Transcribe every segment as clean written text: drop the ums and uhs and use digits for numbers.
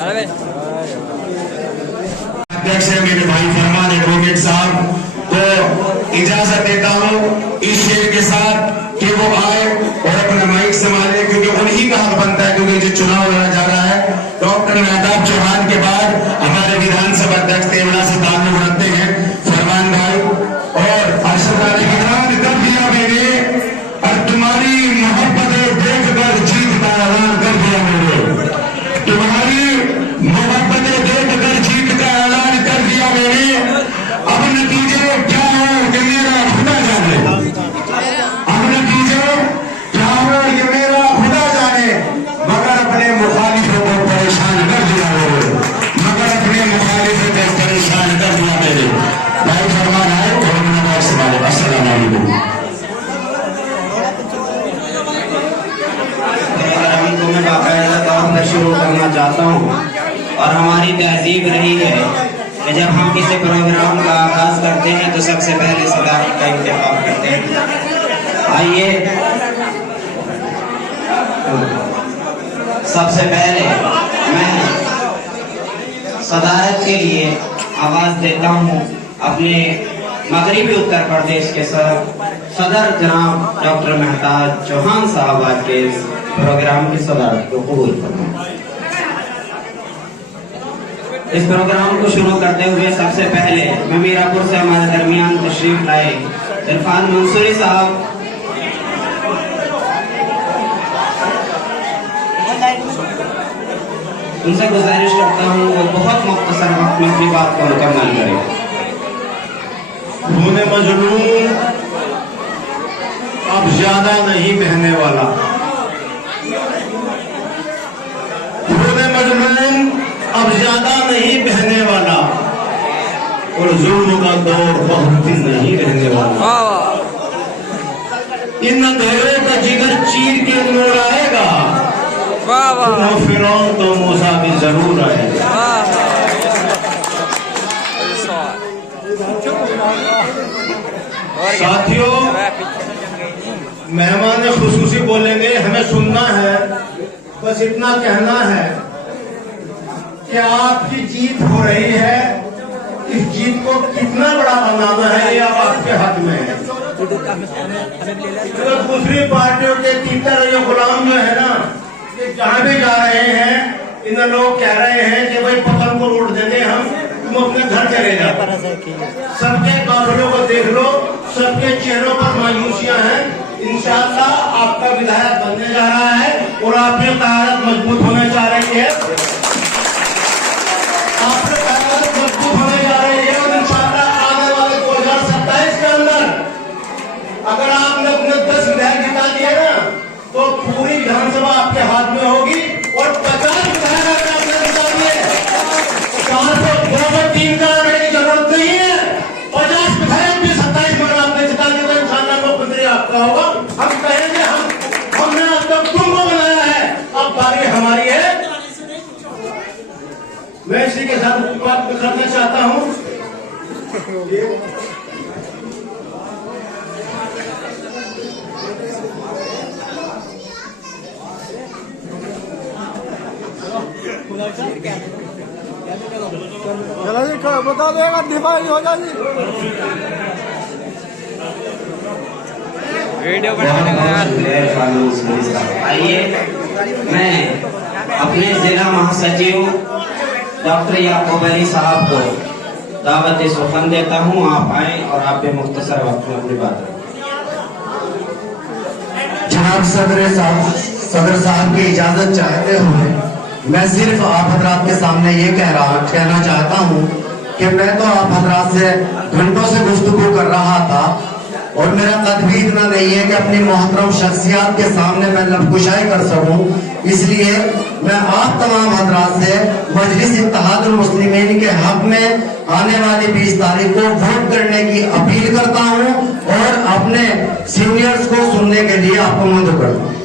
अध्यक्ष है मेरे भाई फरमान एडवोकेट साहब को इजाजत देता हूँ इस शेर के साथ कि वो आए और अपना माइक संभाले, क्योंकि उन्हीं का हक बनता है, क्योंकि जो चुनाव लड़ा जा रहा है। डॉक्टर मेहताब चौहान के बाद हमारे विधानसभा अध्यक्ष तेवड़ा से ताल्लुक रखते हैं फरमान भाई और अरशद रानी के नाम कर दिया मैंने और तुम्हारी मोहब्बतें देखकर जीत का ऐलान कर दिया मैंने, तुम्हारी मोहब्बतें देखकर जीत का ऐलान कर दिया मैंने। अब नतीजे क्या हो कि मेरा खुदा जाने, अब नतीजे क्या हो ये मेरा खुदा जाने, मगर अपने मुखालिफों को परेशान कर दिया मैंने, मगर अपने मुखालिफों को परेशान कर दिया मैंने। भाई फरमान आए और नमाज संभाले। अस्सलाम वालेकुम। को मैं बाकायदा तौर पर शुरू करना चाहता हूँ और हमारी तहजीब रही है कि जब हम किसी प्रोग्राम का आगाज करते हैं तो सबसे पहले सदारत का इंतखाब करते हैं। आइए सबसे पहले मैं सदारत के लिए आवाज देता हूँ अपने मगरिबी उत्तर प्रदेश के सदर जनाब डॉक्टर मेहताब चौहान साहब के प्रोग्राम की सदारत को कबूल फरमाएं। इस प्रोग्राम को शुरू करते हुए सबसे पहले मैं मीरापुर से हमारे दरमियान तशरीफ लाए इरफान मंसूरी साहब उनसे गुजारिश करता हूँ वो बहुत मुख्तसर वक्त में अपनी बात को मुकम्मल करें। खूने मजनून अब ज्यादा नहीं बहने वाला, खूने मजनून अब ज्यादा नहीं बहने वाला और जुल्म का दौर बहुत दिन नहीं रहने वाला। इन अंधेरों का जिगर चीर के नूर आएगा, फिरौन तो मूसा भी जरूर आएगा। साथियों, मेहमान खुसूसी बोलेंगे, हमें सुनना है, बस इतना कहना है कि आपकी जीत हो रही है, इस जीत को कितना बड़ा बनाना है ये अब आपके हाथ में है। तो दूसरी पार्टियों के तीतर या गुलाम जो है ना, ये जहाँ भी जा रहे हैं इन लोग कह रहे हैं कि भाई पतन को रोड देंगे हम, तुम अपने घर चले जाओ। सबके काफिलों को देख लो, सबके चेहरों पर मायूसियां हैं। इंशाअल्लाह आपका विधायक बनने जा रहा है और आपकी ताकत मजबूत होने जा रही है, आपकी ताकत मजबूत होने जा रही है और इंशाअल्लाह आने वाले 2027 के अंदर अगर आपने अपने 10 विधायक जिता दिए ना तो पूरी विधानसभा आपके हाथ में होगी और 50 विधायक आपने जिता दिए, 403 का लड़ने की जरूरत नहीं है। 50 विधायक भी 27 में आपने जिता दिए तो इंशाअल्लाह मुख्यमंत्री आपका होगा। हम कहेंगे हमने अब तक तुमको बनाया है, अब बारी हमारी है। मैं इसी के साथ बात करना चाहता हूँ। चलो जी बता देगा डिवाइड हो जाएगी वीडियो बनाने का यार। आइए मैं अपने जिला महासचिव डॉक्टर याकूब अली साहब को दावत सुखन देता हूं, आप आए और आप भी मुख्तसर वक्त में अपनी बात रखें। जनाब सदर साहब की इजाजत चाहते हुए मैं सिर्फ आप हजरात के सामने ये कहना चाहता हूँ कि मैं तो आप हजरात से घंटों से गुफ्तगू कर रहा था और मेरा कद भी इतना नहीं है कि अपनी मोहतरम शख्सियत के सामने मैं लबकुशाई कर सकूं। इसलिए मैं आप तमाम हजरात से मजलिस इत्तेहादुल मुस्लिमीन के हक में आने वाली 20 तारीख को वोट करने की अपील करता हूं और अपने सीनियर्स को सुनने के लिए आपको मदद करता हूं।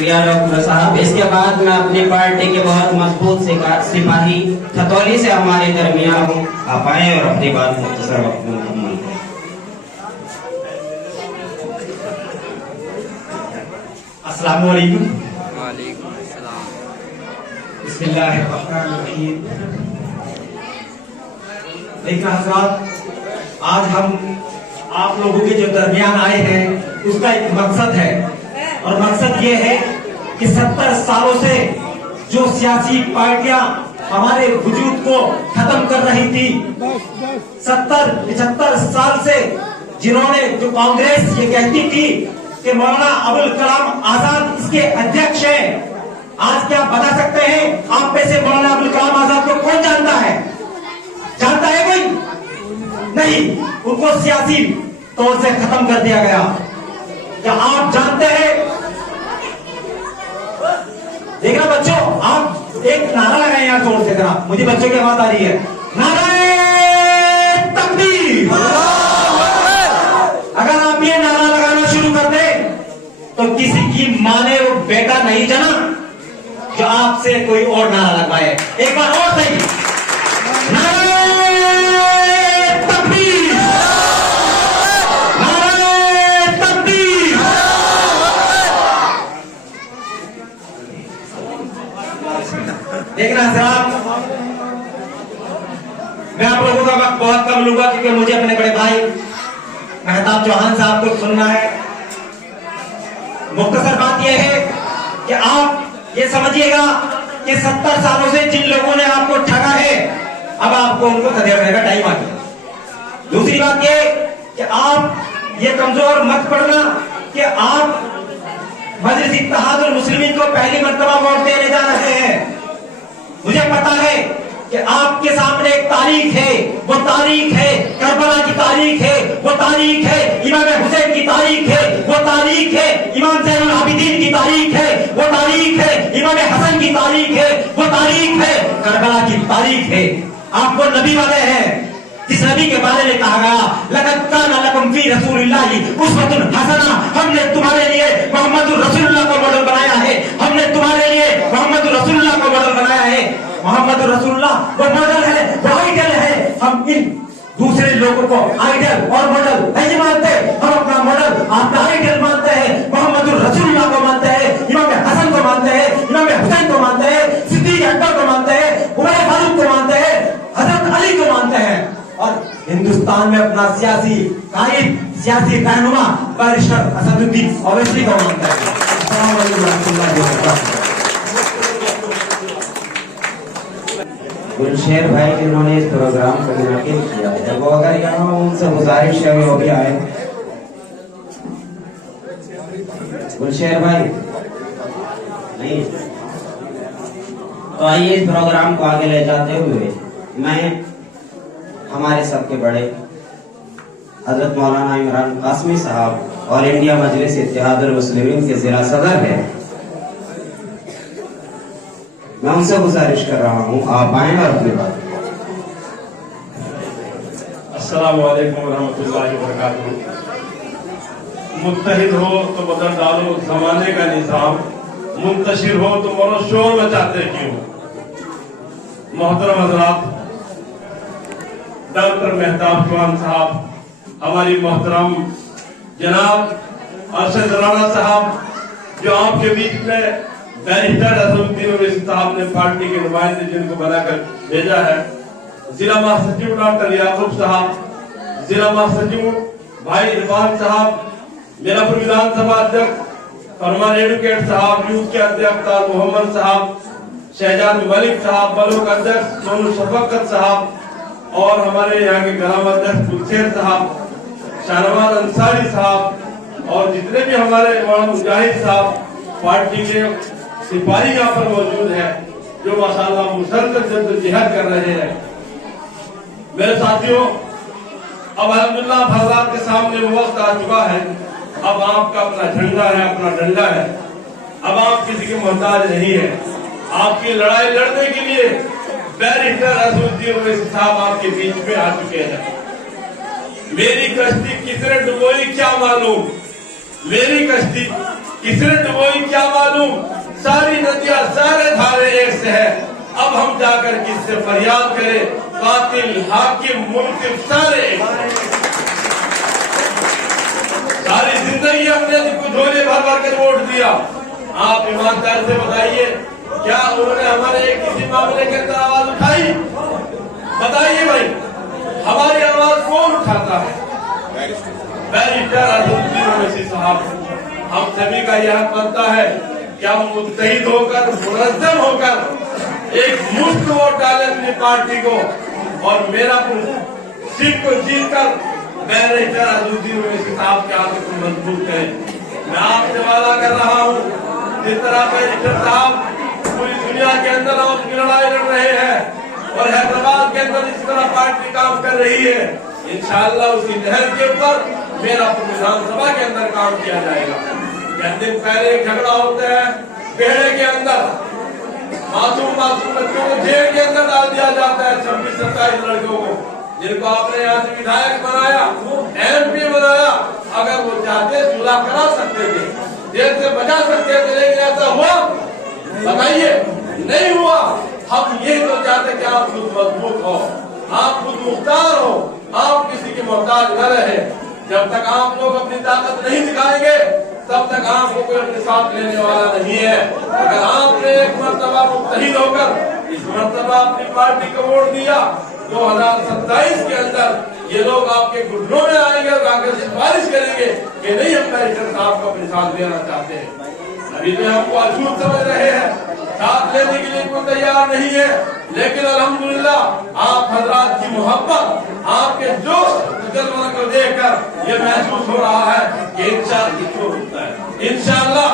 डॉक्टर साहब, इसके बाद मैं अपनी पार्टी के बहुत मजबूत सिपाही खतौली से हमारे दरमियान हूँ, आप आए और अपनी बात मुख्तसर वक्त में मुकम्मल करें। अस्सलाम वालेकुम। वालेकुम अस्सलाम। बिस्मिल्लाहिर्रहमानिर्रहीम। देखिए हज़रात, आज हम आप लोगों के जो दरमियान आए हैं उसका एक मकसद है, और मकसद ये है कि 70 सालों से जो सियासी पार्टियां हमारे वजूद को खत्म कर रही थी, 70-75 साल से जिन्होंने, जो कांग्रेस ये कहती थी कि मौलाना अबुल कलाम आजाद इसके अध्यक्ष हैं, आज क्या बता सकते हैं आप में से मौलाना अबुल कलाम आजाद को कौन जानता है? जानता है कोई? नहीं, उनको सियासी तौर से खत्म कर दिया गया। क्या आप जानते हैं? देखना बच्चों, आप एक नारा लगाए यार जोर से, करा मुझे बच्चों की आवाज आ रही है, नारे तकबीर। अगर आप ये नारा लगाना शुरू कर दे तो किसी की मां ने वो बेटा नहीं जाना जो आपसे कोई और नारा लगवाए। एक बार और सही, नारे तकबीर, नारे तकबीर। देखना जनाब, मैं आप लोगों का वक्त बहुत कम लूंगा क्योंकि मुझे अपने बड़े भाई मेहताब चौहान साहब को सुनना है। मुख्तसर बात यह है कि आप ये समझिएगा कि 70 सालों से जिन लोगों ने आपको ठगा है, अब आपको उनको खदेड़ने का टाइम आ गया। दूसरी बात ये कि आप ये कमजोर मत पड़ना कि आप मजलिस इत्तेहादुल मुस्लिमीन को पहली मर्तबा वोट देने जा रहे हैं। मुझे पता है कि आपके सामने एक तारीख है, वो तारीख है करबला की तारीख है, वो तारीख है इमाम हुसैन की तारीख है, वो तारीख है इमाम ज़ैनुल आबिदीन की तारीख है, वो तारीख है इमाम हसन की तारीख है, वो तारीख है करबला की तारीख है। आपको नबी वाले हैं, जिस नबी के बारे में कहा गया लक़द काना लकुम फी रसूलिल्लाहि उस्वतुन हसना, हमने तुम्हारे लिए मोहम्मदुर रसूलुल्लाह को मॉडल बनाया है, हमने तुम्हारे लिए मोहम्मदुर रसूलुल्लाह को मॉडल बनाया है। मोहम्मद रसूलुल्लाह वो मॉडल है, वो आइडल है। हम इन दूसरे लोगों को आइडल और मॉडल नहीं मानते, हम अपना मॉडल, अपना आइडल मानते हैं, मोहम्मद रसूलुल्लाह को मानते हैं, इमाम हसन को मानते हैं, इमाम हुसैन को मानते हैं, सिद्दीक अकबर को मानते हैं, उमर फारूक को मानते हैं, हजरत अली को मानते हैं, और हिंदुस्तान में अपना सियासी कायद, सियासी रहनुमा बैरिस्टर असदुद्दीन ओवैसी को मानते हैं। अस्सलाम वालेकुम रहमतुल्लाहि व बरकातहू। गुलशेर भाई जिन्होंने इस प्रोग्राम को मुनक़िद किया है, वो अगर यहाँ उनसे गुजारिश है वो भी आए। गुलशेर भाई नहीं, तो आइए इस प्रोग्राम को आगे ले जाते हुए मैं हमारे सबके बड़े हजरत मौलाना इमरान कासमी साहब और इंडिया मजलिस इत्तेहादुल मुस्लिमीन के जिला सदर है, मैं उनसे गुजारिश कर रहा हूँ आप आए और अपनी बात। अस्सलामु अलैकुम रहमतुल्लाहि व बरकातहू। मुत्तहिद हो तो बदल डालो जमाने का निजाम, मुंतशिर हो तो मरो शोर मचाते क्यों। मोहतरम हजरात, डॉक्टर मेहताब चौहान साहब, हमारी मोहतरम जनाब अरशद राणा साहब, जो आपके बीच में बैरिस्टर असदुद्दीन ओवैसी साहब ने पार्टी के नुमाइंदे जिनको बनाकर भेजा है, जिला महासचिव डॉक्टर याकूब साहब, जिला महासचिव भाई इरफान साहब, मीरापुर विधानसभा अध्यक्ष फरमान एडवोकेट साहब, यूथ के अध्यक्ष तार मोहम्मद साहब, शहजाद मलिक साहब, बलोक अध्यक्ष सोनू शफकत साहब, और हमारे यहाँ के ग्राम अध्यक्ष गुलशेर साहब, शाहनवाज अंसारी साहब, और जितने भी हमारे मुजाहिद साहब पार्टी के सिपाही यहाँ पर मौजूद है, जो माशाअल्लाह मुसलसल जद्दोजहद कर रहे हैं। मेरे साथियों, अब अल्हम्दुलिल्लाह हज़रात के सामने वो वक्त आ चुका है, अब आपका अपना झंडा है, अपना डंडा है, अब आप किसी के मोहताज नहीं है। आपकी लड़ाई लड़ने के लिए बैरिस्टर असदुद्दीन ओवैसी साहब आपके बीच में आ चुके हैं। मेरी कश्ती किसने डुबोई क्या मालूम, मेरी कश्ती किसने डुबोई क्या मालूम, सारी नदियां सारे धारे एक से है, अब हम जाकर किससे फरियाद करें, कातिल हाकिम मुल्किफ सारे। सारी जिंदगी हमने झोले भर भर कर वोट दिया, आप ईमानदार से बताइए क्या उन्होंने हमारे किसी मामले के अंदर आवाज उठाई? बताइए भाई, हमारी आवाज कौन उठाता है? बैरिस्टर असदुद्दीन ओवैसी साहब। हम सभी का यह हक बनता है कि हम मुत्तहिद होकर, मुनज़्ज़म होकर एक मुफ्त वोट डालें अपनी पार्टी को, और मेरा सीट को जीतकर बैरिस्टर असदुद्दीन ओवैसी साहब के हाथ को मजबूत करें। मैं आपसे वादा कर रहा हूँ, जिस तरह बैरिस्टर साहब पूरी दुनिया के अंदर आपकी लड़ाई लड़ रहे हैं और हैदराबाद के अंदर इस तरह पार्टी काम कर रही है, इंशाअल्लाह उसी नहर के ऊपर मेरा विधानसभा के अंदर काम किया जाएगा। कुछ दिन पहले एक झगड़ा होता है बेहड़े के अंदर, मासूम बच्चों को जेल के अंदर डाल दिया जाता है, 26-27 लड़कों को, जिनको आपने यहाँ से विधायक बनाया, MP बनाया। अगर वो चाहते सुलह करा सकते थे, जेल से बचा सकते थे, लेकिन ऐसा हुआ? बताइए, नहीं हुआ। हम ये तो चाहते कि आप खुद मजबूत हो, आप खुद मुख्तार हो, आप किसी के मोहताज न रहे। जब तक आप लोग अपनी ताकत नहीं दिखाएंगे, तब तक आपको कोई अपने साथ लेने वाला नहीं है। अगर आपने एक मर्तबा मुत्तहिद होकर इस मर्तबा अपनी पार्टी को वोट दिया, 2027 के अंदर ये लोग आपके घुटनों में आएंगे और आकर सिफारिश करेंगे कि नहीं, हम बैरिस्टर साहब को अपने साथ लेना चाहते हैं। अभी तो हमको अछूत समझ रहे हैं, साथ लेने के लिए कोई तैयार नहीं है, लेकिन अल्हम्दुलिल्लाह आप हजरात की मोहब्बत, आपके जोश को देखकर ये महसूस हो रहा है कि इंशाअल्लाह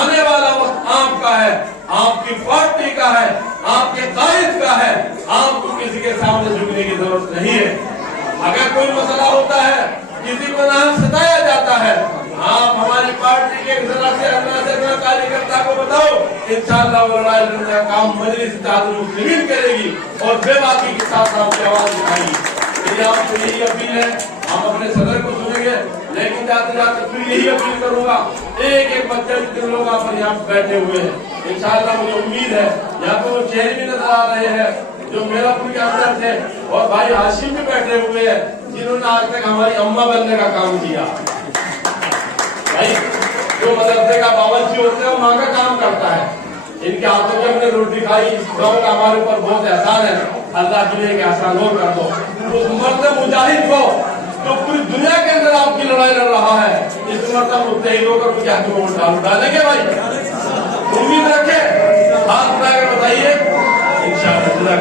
आने वाला वक्त आपका है, आपकी पार्टी का है, आपके कायद का है। आपको किसी के सामने झुकने की जरूरत नहीं है। अगर कोई मसला होता है, किसी को नाम सताया जाता है, आप हमारी पार्टी के जरा से कार्यकर्ता को बताओ, इंशाअल्लाह वो लड़ाई लड़ने का काम मजलिस इत्तेहादुल मुस्लिमीन करेगी और बेबाकी के साथ आपकी आवाज उठाएगी। मेरी आपको यही अपील है। हम अपने सदर को सुनेंगे, लेकिन जाते जाते फिर यही अपील करूंगा, एक एक बच्चे जितने लोग आप यहाँ बैठे हुए हैं, इंशाअल्लाह मुझे उम्मीद है यहाँ पे वो चेहरे भी नजर आ रहे हैं जो मेरापुर के अंदर थे, और भाई हाशिम भी बैठे हुए हैं जिन्होंने आज तक हमारी अम्मा बनने का काम किया। भाई जो मदरसे का बावर्ची होते हैं वो माँ का काम करता है, इनके हाथों की हमने रोटी खाई, इस गाँव का हमारे ऊपर बहुत एहसान है। अल्लाह के लिए एहसान और कर दो। उस मर्द मुजाहिद को जो पूरी दुनिया के अंदर आपकी लड़ाई लड़ रहा है, इस मर्द मुत्तहिद होकर मुझे हाथ में डालेंगे भाई, उम्मीद रखे, हाथ उठाकर बताइए इंशाअल्लाह।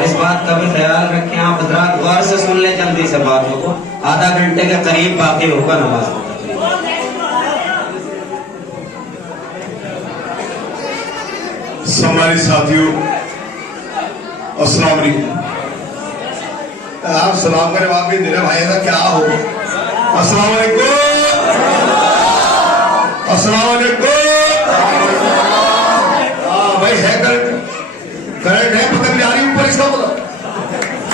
इस बात का भी ख्याल रखें आप हजरात, गौर से सुन ले जल्दी से बातों को, आधा घंटे के करीब बाकी होगा नमाज। हमारे साथियों, अस्सलाम वालेकुम। आप सलाम करे बात भी मेरे भाई ऐसा क्या हो? अस्सलाम वालेकुम, अस्सलाम वालेकुम। हाँ भाई है करंट है, पतंग जा रही ऊपर, इसका मतलब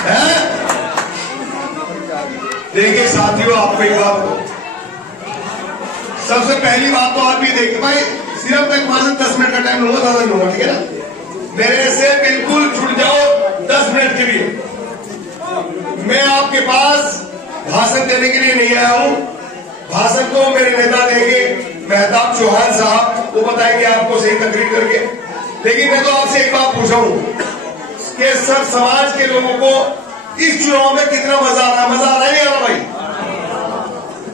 है। देखिए साथियों, आपको एक बात, सबसे पहली बात तो आप भी देखिए भाई, सिर्फ एक 10 मिनट का टाइम लूंगा, ज्यादा नहीं होगा, ठीक है ना? मेरे से बिल्कुल छूट जाओ 10 मिनट के लिए। मैं आपके पास भाषण देने के लिए नहीं आया हूं। भाषण को मेरे नेता देंगे, मेहताब चौहान साहब, वो बताएंगे आपको सही तकरीर करके। लेकिन मैं तो आपसे एक बात पूछा हूं कि सब समाज के लोगों को इस चुनाव में कितना मजा आ रहा है? मजा आ रहा है नहीं आ रहा भाई?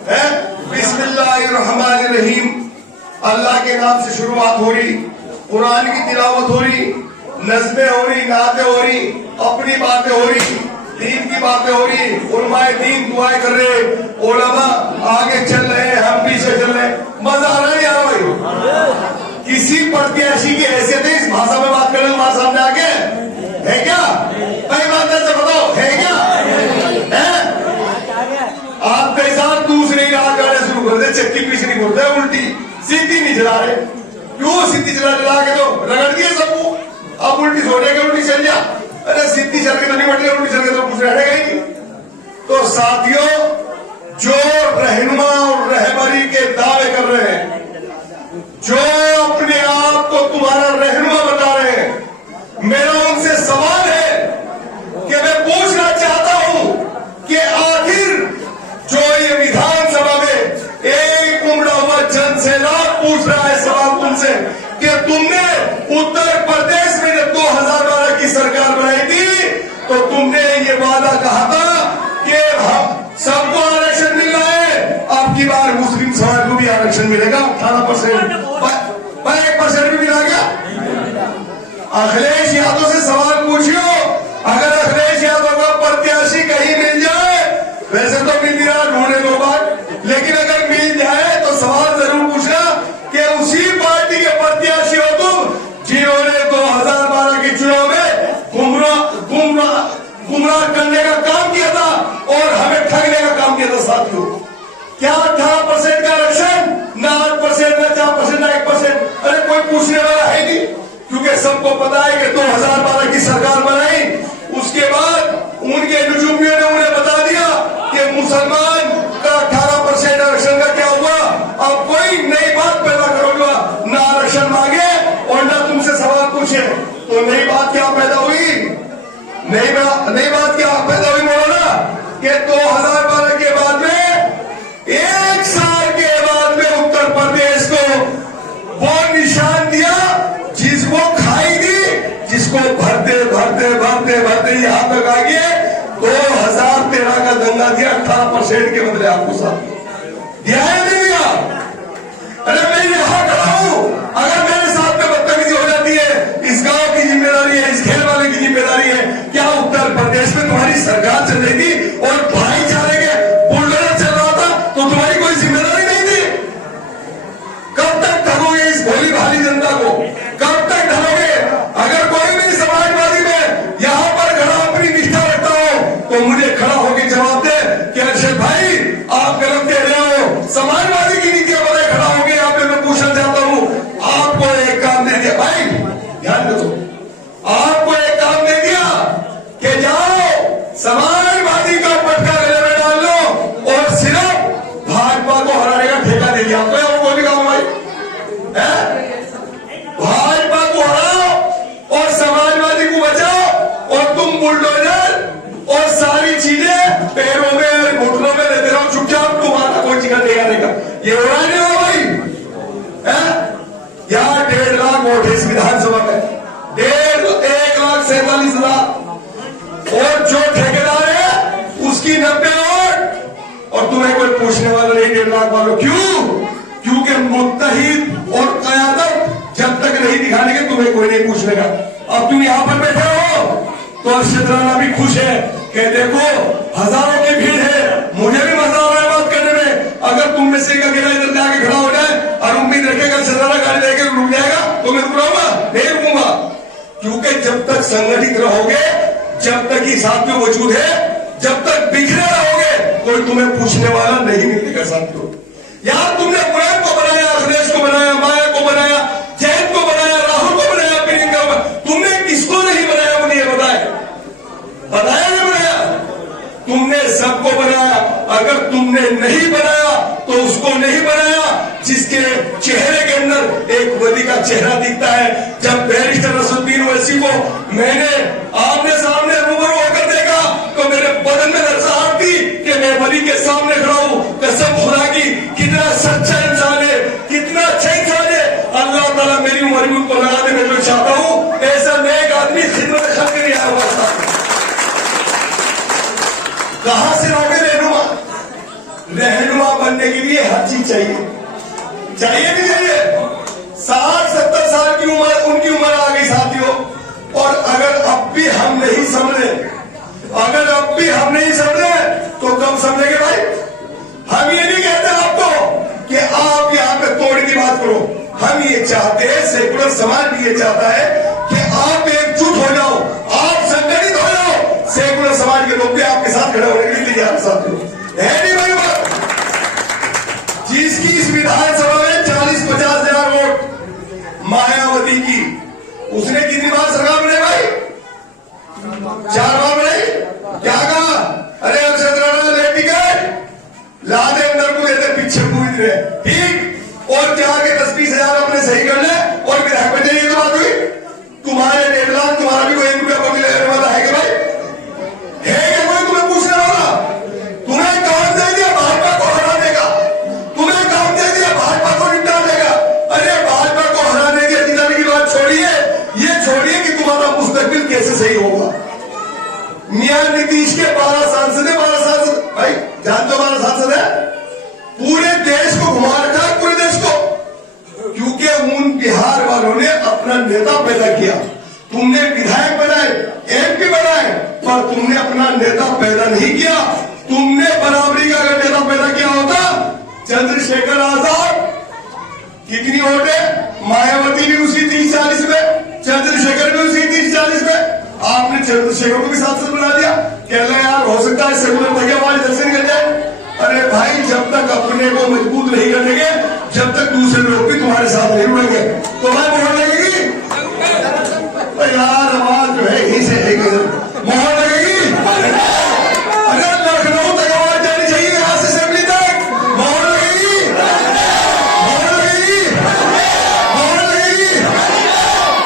है बिस्मिल्लाहिर्रहमानिर्रहीम, अल्लाह के नाम से शुरुआत हो रही, कुरान की तिलावत हो रही, नज़्में हो रही, नाते हो रही, अपनी बातें हो रही, दीन की बातें हो रही, उलमाए दीन दुआएं कर रहे, उलमा आगे चल रहे हैं, हम पीछे चल रहे हैं। मजा आ रहा है यार भाई? किसी प्रत्याशी की हैसियत है इस भाषा में बात करने हमारे सामने आके है क्या? भाई बात से बताओ, है क्या? है? आप कई साल दूसरे राह जाने शुरू कर दे, चक्की पीछे नहीं बोलते, उल्टी सीधी नहीं चला रहे। क्यों सीधी चला के तो रगड़ दिए सबको, अब उल्टी सोने के उल्टी चल जा। अरे सीधी चल के तो नहीं बढ़ रही, उल्टी चल के तो कुछ रहेगा ही नहीं। तो साथियों, जो रहनुमा और रहबरी के दावे कर रहे हैं, जो अपने आप को तुम्हारा रहनुमा बता रहे हैं, मेरा उनसे सवाल है कि मैं पूछना चाहता हूं कि आखिर जो ये विधानसभा में एक उमड़ा हुआ जन सैलाब पूछ रहा है सवाल तुमसे, कि तुमने उत्तर प्रदेश में जब 2012 की सरकार बनाई थी तो तुमने ये वादा कहा था कि सबको आरक्षण मिल रहा है, अब की बार मुस्लिम समाज को भी आरक्षण मिलेगा 18%, 1% भी मिला क्या? अखिलेश यादव से सवाल पूछियो, अगर अखिलेश यादव का प्रत्याशी कहीं मिल जाए, वैसे तो मिल रहा ढूंढने दो बात, लेकिन अगर मिल जाए तो सवाल जरूर पूछना कि उसी पार्टी के प्रत्याशी हो तुम जिन्होंने 2012 के चुनाव में गुमराह करने का काम किया था और हमें ठगने का काम किया था। साथियों, क्या 18% का आरक्षण, ना 8%, ना 4%, ना 1%? अरे कोई पूछने वाला है नहीं, क्योंकि सबको पता है कि 2012 की सरकार बनाई, उसके बाद उनके नुजुमियों ने उन्हें बता दिया कि मुसलमान का 18% आरक्षण का क्या हुआ। अब कोई नई बात पैदा करोगे, ना आरक्षण मांगे और ना तुमसे सवाल पूछे, तो नई बात क्या पैदा हुई? नई बात क्या पैदा हुई मौलाना, कि 2012 के बाद में 1 साल के बाद में उत्तर प्रदेश को वो निशान दिया जिसको खाई दी, जिसको भरते यहाँ तक आ गए 2013 का दंगा दिया 18% के बदले आपको साथ दिया है नहीं दिया? अरे मैं यहाँ खड़ा हूं, अगर मेरे साथ में बदतमीजी हो जाती है, इस गांव की जिम्मेदारी है, इस खेल वाले की जिम्मेदारी है। क्या उत्तर प्रदेश में तुम्हारी सरकार चल रही थी और भाईचारे के बुलडोजर चल रहा था तो तुम्हारी कोई जिम्मेदारी नहीं थी? कब तक ठगोगे इस भोली भाली जनता को? कब तक ठगोगे? अगर कोई भी समाजवादी में यहाँ पर खड़ा अपनी निष्ठा रखता हो तो मुझे खड़ा होकर जवाब दे कि अर्शद भाई आप गलत कह रहे हो, समाजवादी की नीतियां बताए खड़ा होंगे। यहाँ पे मैं पूछना चाहता हूँ, आपको एक काम दे दिया भाई, ध्यान दो, आपको एक काम दे दिया कि जाओ समाजवादी का पटका गले में डाल लो और सिर्फ भाजपा को हराने का ठेका दे दिया। आपको कोई भी काम भाई है? भाजपा को हराओ और समाजवादी को बचाओ और तुम बुलडोजर और सारी चीजें पैरों में घुटनों में लेते रहो चुपचाप, तुम्हारा कोई चीज नहीं का। ये हो रहा नहीं हो भाई है? यहाँ 1.5 लाख वोट है इस विधानसभा में, 1,47,000 और जो ठेकेदार है उसकी 90 वोट, और तुम्हें कोई पूछने वाला नहीं 1.5 लाख वालों। क्यों? क्योंकि मुत्तहिद और क़यादत जब तक नहीं दिखाने के तुम्हें कोई नहीं पूछने का। अब तुम यहाँ पर बैठे हो तो अर्शद राणा भी खुश है कि देखो हजारों की भीड़ है, मुझे भी मजा आ रहा है बात करने में। अगर तुम में से एक अकेला इधर जाके खड़ा हो जाए और उम्मीद रखेगा अर्शद राणा गाड़ी लेके रुक जाएगा तो मैं रुक रहा नहीं रुकूंगा, क्योंकि जब तक संगठित रहोगे, जब तक ही साथ में वजूद है, जब तक बिखरे रहोगे कोई तुम्हें पूछने वाला नहीं मिलेगा। साथियों, यार तुमने मुलायम को बनाया, अखिलेश को बनाया, माया को बनाया, जैन को बनाया, राहुल को बनाया, प्रियंका को, तुमने किसको नहीं बनाया मुझे ये बताया नहीं बनाया? तुमने सबको बनाया। अगर तुमने नहीं बनाया तो उसको नहीं बनाया जिसके चेहरे के अंदर एक वली का चेहरा दिखता है। जब बैरिस्टर नसरुद्दीन ओवैसी को मैंने आमने सामने रूबरू होकर देखा तो मेरे बदन में लरज़ाहट थी कि मैं वली के सामने खड़ा हूं। कसम खुदा की, कितना सच्चा इंसान है, कितना अच्छा इंसान है। अल्लाह ताला मेरी उम्र में उनको लगा दे। मैं जो चाहता हूं ऐसा नेक आदमी खिदमत खल्क नहीं आया हुआ। कहां से रहोगे? रहनुमा बनने के लिए हर चीज चाहिए, चाहिए नहीं चाहिए? 60-70 साल की उम्र, उनकी उम्र आ गई साथियों, और अगर अब भी हम नहीं समझे, अगर अब भी हम नहीं समझे तो कब समझेंगे भाई? हम ये नहीं कहते आपको कि आप यहाँ पे तोड़ की बात करो। हम ये चाहते हैं, सेकुलर समाज भी ये चाहता है कि आप एकजुट हो जाओ, आप संगठित हो जाओ। सेकुलर समाज के लोग भी आपके साथ खड़े होने के लिए तैयार साथियों है नहीं भाई? जिसकी इस विधानसभा में 40-50 हजार वोट मायावती की, उसने कितनी बार सरकार बनाई भाई? 4 बार बनाई। क्या कहा? अरे अर्शद राणा ले टिकट ला दे, अंदर को देते पीछे पूरी तरह ठीक, और जाके 10-20 हजार अपने सही कर ले और विधायक बन जाइए। तो बात हुई। तुम्हारे 1.5 लाख, तुम्हारा भी कोई 1 रुपया को मिलने वाला है क्या भाई? है क्या कोई तुम्हें पूछने वाला? तुम्हें काम दे दिया भाजपा को हराने का, तुम्हें काम दे दिया भाजपा को निपटा देगा। अरे भाजपा को हराने के जानते हो हमारा सांसद है, पूरे देश को घुमा रखा है, पूरे देश को, क्योंकि उन बिहार वालों ने अपना नेता पैदा किया। तुमने विधायक बनाए, एमपी बनाए, पर तुमने अपना नेता पैदा नहीं किया। तुमने बराबरी का अगर नेता पैदा किया होता, चंद्रशेखर आजाद कितनी वोट है, मायावती भी उसी 30-40 में, चंद्रशेखर भी उसी 30-40 में। आपने चंद्रशेखर को भी सांसद बना दिया। कह रहे यार हो सकता है सेकुलर तकियावाली दर्शन कर जाए। अरे भाई, जब तक अपने को मजबूत नहीं करेंगे, जब तक दूसरे लोग भी तुम्हारे साथ नहीं उड़ेंगे, तो मैं मोहर लगेगी तो यार, आवाज जो है यहीं से मोहर लगेगी। अरे लखनऊ तक आवाज जानी चाहिए, यहां से असेंबली तक मोहर लगेगी, मोहर लगेगी, मोहर लगेगी।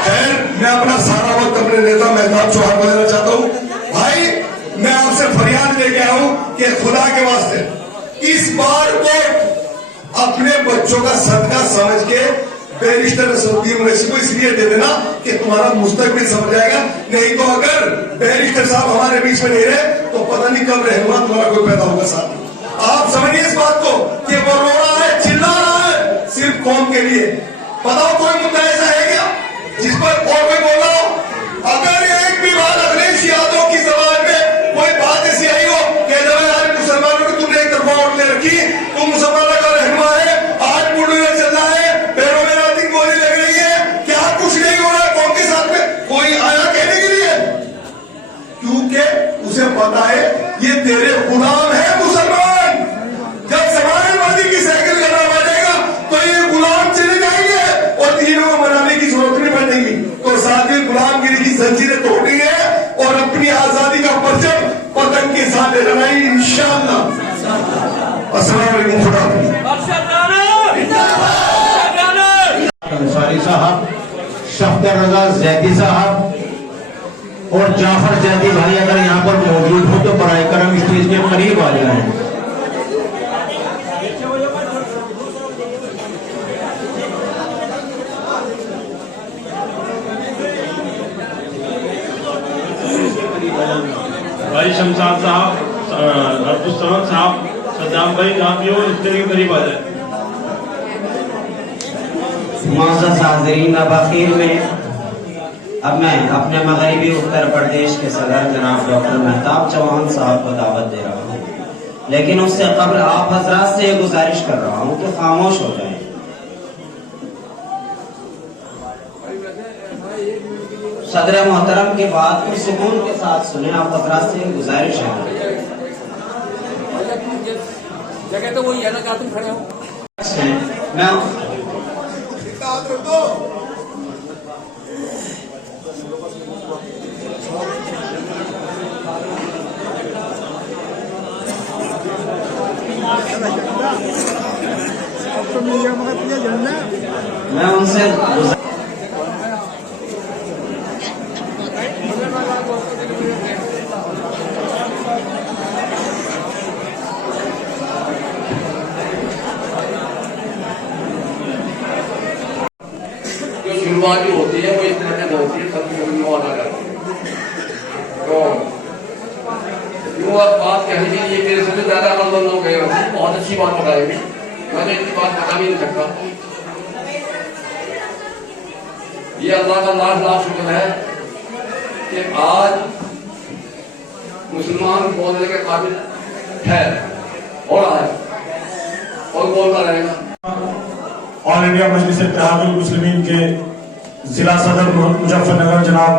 खैर, मैं अपना सारा वक्त अपने नेता मेहताब चौहान को देना चाहता हूं। भाई, मैं आपसे फरियाद लेके आया हूं कि खुदा के वास्ते इस बार को अपने बच्चों का सदका समझ के बैरिस्टर असदुद्दीन ओवैसी को इसलिए दे देना कि तुम्हारा मुस्तकबिल समझ जाएगा। नहीं तो अगर बैरिस्टर साहब हमारे बीच में नहीं रहे तो पता नहीं कब रहनुमा तुम्हारा कोई पैदा होगा साथ। आप समझिए इस बात को कि वो रो रहा है, चिल्ला रहा है सिर्फ कौम के लिए। बताओ कोई मुद्दा ऐसा है क्या जिस पर और कोई बोल रहा हो? अगर एक भी बात अखिलेश यादव की जबान में कोई बात ऐसी आई हो कि यार मुसलमानों की तुमने एक तरफा वोट ले रखी, तुम मुसलमानों का रहनुमा है, आज बुढ़े चल रहा है, पैरों में राती गोली लग रही है, क्या कुछ नहीं हो रहा है कौम के साथ में, कोई आया कहने के लिए? क्योंकि उसे पता है ये तेरे गुलाम है मुसलमान। जब समाजवादी की साइकिल करना बनेगा तो ये गुलाम चले जाएंगे और तीनों को मनाने की जरूरत नहीं पड़ेगी। तो साथ में गुलामगिरी की जंजीरें तोड़नी है और अपनी आजादी का परचम पतंग के साथ लेना है इंशाअल्लाह। अस्सलाम वालेकुम। अंसारी साहब, शफ्तर रजा जैदी साहब और जाफर जैदी भाई अगर यहाँ पर मौजूद हो तो बराए करम स्टेज के करीब आ जाएं। भाई शमशाद साहब, अब्दुल साहब, सद्दाम भाई, आप भी हो स्टेज के करीब आ जाए। मुअज़्ज़ज़ हाज़िरीन, अब आखिर में अब मैं अपने मगरबी उत्तर प्रदेश के सदर जनाब डॉक्टर मेहताब चौहान साहब को दावत दे रहा हूँ, लेकिन उससे कबल आप हजरात से गुजारिश कर रहा हूँ कि खामोश हो जाएं। सदर मोहतरम की बात को सुकून के साथ सुने, आप हजरात से गुजारिश है। जगह तो वही है ना जहाँ तुम खड़े हो। मैं मैं उनसे जो शुरुआत जो होती है वो इस तरह से होती है, सब कभी वाला करती है। तो यूँ आप बात कहनी चाहिए, मेरे से ज्यादा अमल हो गए, बहुत अच्छी बात बताई। मैं तो इतनी बात बता भी नहीं सकता। ये अल्लाह का लाख लाख शुक्र है कि आज मुसलमान बोलने के काबिल है हो रहा है और बोलता रहेगा। ऑल इंडिया मजलिस इत्तेहादुल मुस्लिमीन के जिला सदर मुजफ्फरनगर जनाब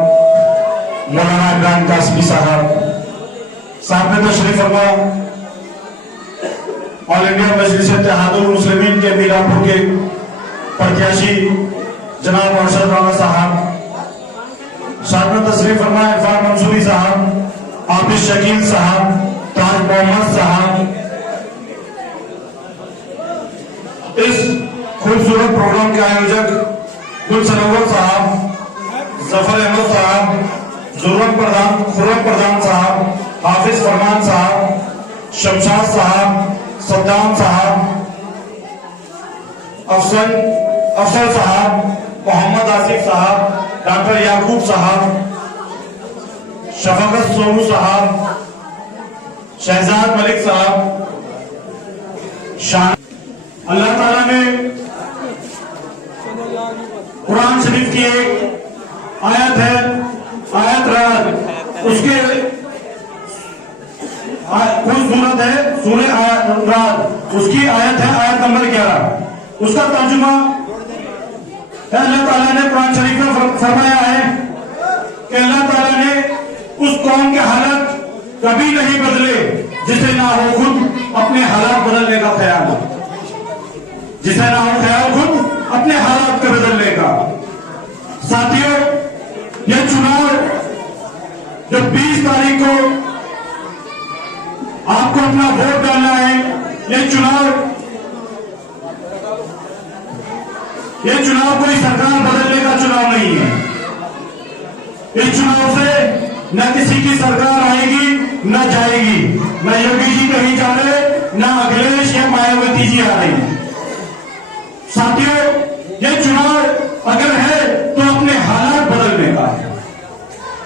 मौलाना इमरान कासमी साहब ने तशरीफ फरमा, ऑल इंडिया मजलिस इत्तेहादुल मुस्लिमीन के मीरापुर के प्रत्याशी जनाब अरशद राणा साहब में तशरीफ फरमा, इरफान मंसूरी साहब, आबिद शकील साहब, ताज मोहम्मद साहब। इस खूबसूरत प्रोग्राम के आयोजक गुल सनवर साहब, जफर अहमद साहब, खुर्रम प्रधान साहब, हाफिज फरमान साहब, शमशाद साहब, सद्दाम साहब, अफसर साहब, मोहम्मद आसिफ साहब, डॉक्टर याकूब साहब, शफकत सोनू साहब, शहजाद मलिक साहब, शान। अल्लाह ताला ने कुरान शरीफ की एक आयत है, आयत रात, उसके कोई सूरत है सूरह रात, उसकी आयत है आयत नंबर 11। उसका तर्जुमा अल्लाह ताला ने कुरान शरीफ में फरमाया है कि अल्लाह ताला ने उस कौम के हालत कभी नहीं बदले जिसे ना हो खुद अपने हालात बदलने का ख्याल, जिसे ना हो ख्याल खुद अपने हालात को बदलने का। साथियों, यह चुनाव जो 20 तारीख को आपको अपना वोट डालना है, यह चुनाव कोई सरकार बदलने का चुनाव नहीं है। इस चुनाव से न किसी की सरकार आएगी न जाएगी, न योगी जी कहीं जा रहे, न अखिलेश या मायावती जी आ रही। साथियों, यह चुनाव अगर है तो अपने हालात बदलने का है।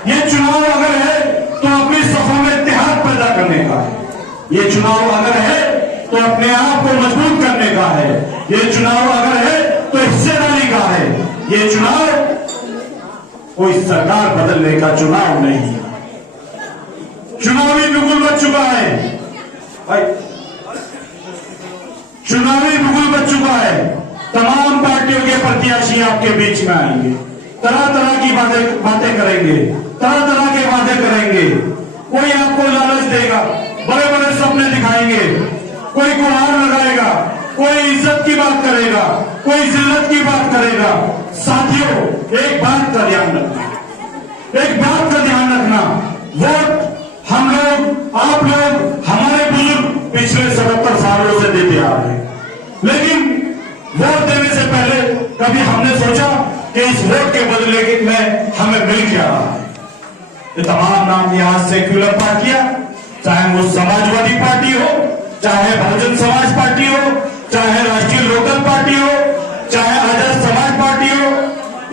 यह चुनाव अगर है तो अपनी सफों में इत्तेहाद पैदा करने का है। यह चुनाव अगर है तो अपने आप को मजबूत करने का है। यह चुनाव अगर है तो हिस्सेदारी का है। यह चुनाव कोई सरकार बदलने का चुनाव नहीं है। चुनावी बिगुल बच चुका है, चुनावी बिगुल बच चुका है। तमाम पार्टियों के प्रत्याशी आपके बीच में आएंगे, तरह तरह की बातें करेंगे, तरह तरह के वादे करेंगे। कोई आपको लालच देगा, बड़े बड़े सपने दिखाएंगे, कोई गुहार लगाएगा, कोई इज्जत की बात करेगा, कोई जिल्लत की बात करेगा। साथियों, एक बात का ध्यान रखना, एक बात का ध्यान रखना, वोट हम लोग, आप लोग, हमारे बुजुर्ग पिछले 77 सालों से देते आ रहे हैं, लेकिन वोट देने से पहले कभी हमने सोचा कि इस वोट के बदले में हमें मिल क्या रहा है। ये तमाम नाम यहाँ सेक्युलर पार्टियां, चाहे वो समाजवादी पार्टी हो, चाहे बहुजन समाज पार्टी हो, चाहे राष्ट्रीय लोकल पार्टी हो, चाहे आजाद समाज पार्टी हो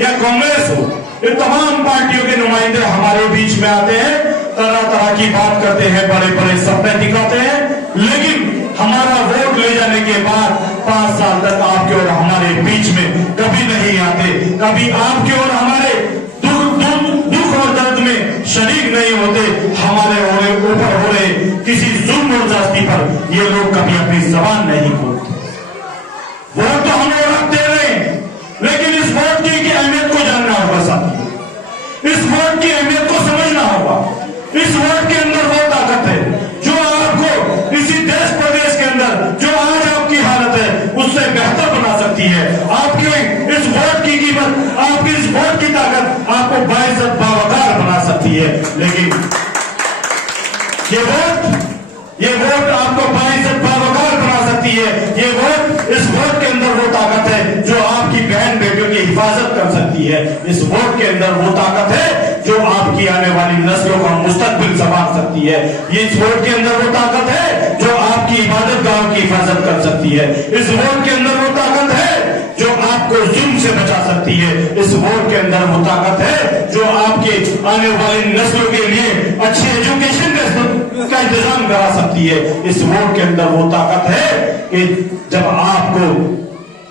या कांग्रेस हो, ये तमाम पार्टियों के नुमाइंदे हमारे बीच में आते हैं, तरह तरह की बात करते हैं, बड़े बड़े सपने दिखाते हैं, लेकिन हमारा वोट ले जाने के बाद 5 साल तक आपके और हमारे बीच में कभी नहीं आते, कभी आपके और हमारे दुख और दर्द में शरीक नहीं होते। हमारे ऊपर हो रहे किसी जुल्म और ज्यादती पर ये लोग कभी अपनी जबान नहीं खोलते। वोट तो हम लोग रख दे रहे हैं, लेकिन इस वोट की अहमियत को जानना होगा साथियों, इस वोट की अहमियत को समझना होगा। इस वोट के अंदर वो ताकत है जो आपको इसी देश प्रदेश के अंदर जो आज आपकी हालत है उससे बेहतर बना सकती है। आपकी इस वोट की कीमत, आपकी इस वोट की ताकत आपको बाइज्जत बावकार बना सकती है, लेकिन ये वोट आपको बाइज्जत बावकार बना सकती है। ये वोट, इस वोट के अंदर वो ताकत है जो आपकी बहन बेटियों की हिफाजत कर सकती है। इस वोट के अंदर वो ताकत है जो आपकी आने वाली नस्लों का मुस्तकबिल संभाल सकती है। इस वोट के अंदर वो ताकत है जो आपकी इबादत गाहों की हिफाजत कर सकती है। इस वोट के अंदर वो ताकत है जो आपको जुल्म से बचा सकती है। इस वोट के अंदर वो ताकत है जो आपके आने वाली नस्लों के लिए अच्छी एजुकेशन का इंतजाम करा सकती है। इस वोट के अंदर वो ताकत है कि जब आपको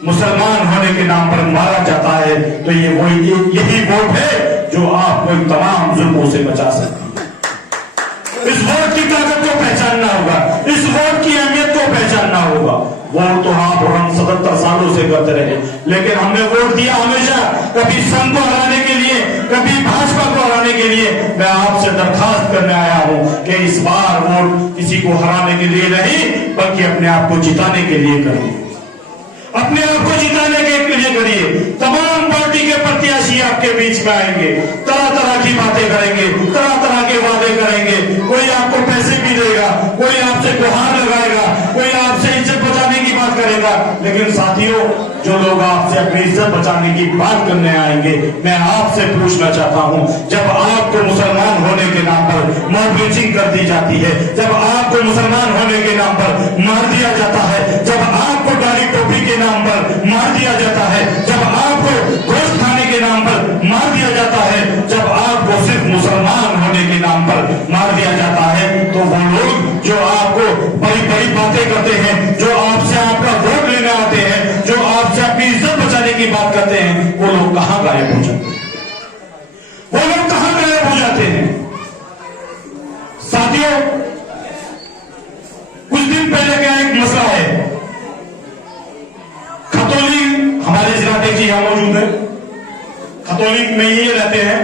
मुसलमान होने के नाम पर मारा जाता है तो यही वोट है जो आपको इन तमाम जुल्मों से बचा सकती है। इस वोट की ताकत को पहचानना होगा, इस वोट की अहमियत को पहचानना होगा। वोट तो आप और हम 77 सालों से करते रहे, लेकिन हमने वोट दिया हमेशा कभी संघ को हराने के लिए, कभी भाजपा को हराने के लिए। मैं आपसे दरखास्त करने आया हूं कि इस बार वोट किसी को हराने के लिए नहीं बल्कि अपने आप को जिताने के लिए करिए, अपने आप को जिताने के लिए करिए। तमाम पार्टी के प्रत्याशी आपके बीच में आएंगे, तरह तरह की बातें करेंगे, तरह तरह के वादे करेंगे। कोई आपको पैसे भी देगा, कोई आपसे गुहार लगाएगा, कोई आपसे इज्जत बचाने की बात करेगा, लेकिन साथियों, जो लोग आपसे अपनी इज्जत बचाने की बात करने आएंगे, मैं आपसे पूछना चाहता हूं, जब आपको मुसलमान होने के नाम पर मॉब लिंचिंग कर दी जाती है, जब आपको मुसलमान होने के नाम पर मार दिया जाता है, जब आपको दाढ़ी टोपी के नाम पर मार दिया जाता है, जब आपको गोश्त खाने के नाम पर मार दिया जाता है, जब आपको सिर्फ मुसलमान होने के नाम पर मार दिया जाता है, तो वो लोग जो आपको बड़ी बड़ी बातें करते हैं, जो आपसे आपका वोट लेने आते हैं, जो आपसे अपनी इज्जत बचाने की बात करते हैं, वो लोग कहां गायब हो जाते हैं? वो लोग कहां गायब हो जाते हैं? साथियों, कुछ दिन पहले क्या एक मसला है, खतौली, हमारे जिलाध्यक्ष जी यहां मौजूद है, खतौली में ये रहते हैं।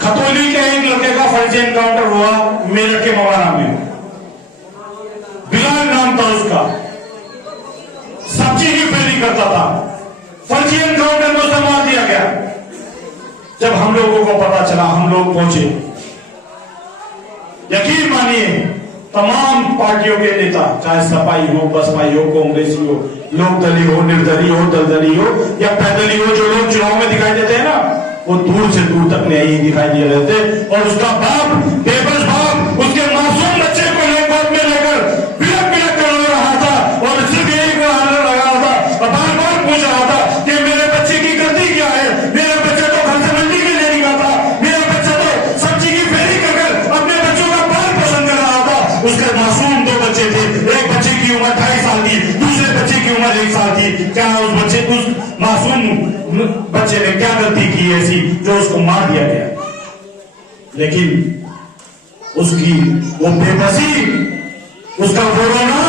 खतौली के एक लड़के का फर्जी एनकाउंटर हुआ मेरठ के मवाना में। बिलाल नाम था उसका, सब्जी की फेरी करता था, फर्जी एनकाउंटर में उसे मार दिया गया। जब हम लोगों को पता चला, हम लोग पहुंचे, यकीन मानिए तमाम पार्टियों के नेता, चाहे सपाई हो, बसपाई हो, कांग्रेसी हो, लोकदली हो, निर्दलीय हो, दलदली हो या पैदली हो, जो लोग चुनाव में दिखाई देते हैं ना, वो दूर से दूर तक नहीं दिखाई दे रहे थे। और उसका बाप, बेबस बाप, उसके मासूम बच्चे को गोद में लेकर बिलक बिलक कर रो रहा था और सिर्फ यही को आनंद लगा रहा था और बार बार पूछ रहा था कि मेरे बच्चे की गलती क्या है? मेरा बच्चा तो घर से मंडी के लिए निकला था, मेरा बच्चा तो सब्जी की फेरी कर अपने बच्चों का पाल पोषण कर रहा था। उसके मासूम दो बच्चे थे, एक बच्चे की उम्र 2.5 साल की, दूसरे बच्चे की उम्र 1 साल की। क्या उस बच्चे, उस मासूम बच्चे ने क्या गलती की ऐसी जो उसको मार दिया गया? लेकिन उसकी वो बेबसी, उसका वो रोना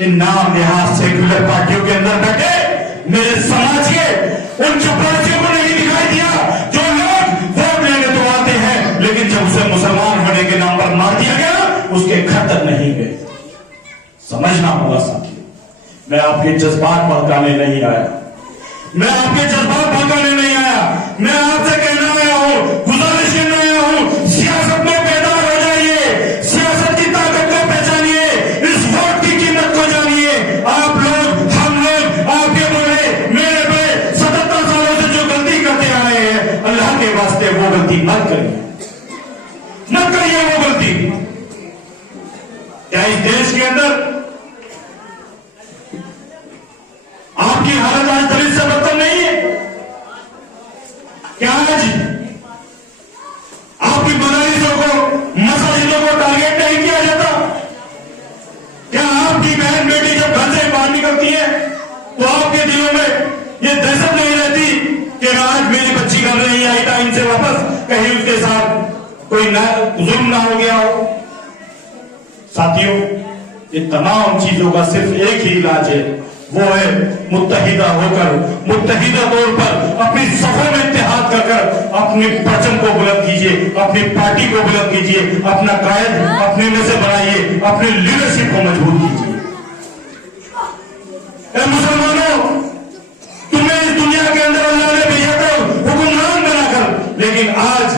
इन नाम नेहाज सेक्युलर पार्टियों के अंदर बैठे मेरे समाज के उन चपरासियों को नहीं दिखाई दिया, जो लोग वोट लेने तो आते हैं लेकिन जब उसे मुसलमान होने के नाम पर मार दिया गया, उसके घर तक नहीं गए। समझना होगा साथियों, मैं आपके जज्बात भड़काने नहीं आया, मैं आपके जज्बात भड़काने नहीं आया, मैं आपसे कहना आया हूं, गुजारिश करना आया हूं, सियासत में बेदार हो जाइए, सियासत की ताकत को पहचानिए, इस वोट की कीमत को जानिए। आप लोग, हम लोग, आपके बड़े, मेरे बड़े 77 सालों से जो गलती करते आ रहे हैं, अल्लाह के वास्ते वो गलती मत करिए, मत करिए वो गलती। क्या इस देश के अंदर आपकी हालत आज दलित से बदतर नहीं है? क्या आज आपकी मदारिसों को, मसाजिदों को टारगेट नहीं किया जाता? क्या आपकी बहन बेटी जब घर से बाहर निकलती है तो आपके दिलों में ये दहशत नहीं रहती कि आज मेरी बच्ची घर नहीं आई टाइम से वापस, कहीं उसके साथ कोई जुल्म ना हो गया हो? साथियों, ये तमाम चीजों का सिर्फ एक ही इलाज है, वो है मुत्तहिदा होकर, मुत्तहिदा तौर पर अपनी सफों में इत्तेहाद कर अपने परचम को बुलंद कीजिए, अपनी पार्टी को बुलंद कीजिए, अपना कायद अपने में से बनाइए, अपनी लीडरशिप को मजबूत कीजिए। मुसलमानों, तुम्हें इस दुनिया के अंदर अल्लाह ने भेजा था हुक्मरान बनाकर, लेकिन आज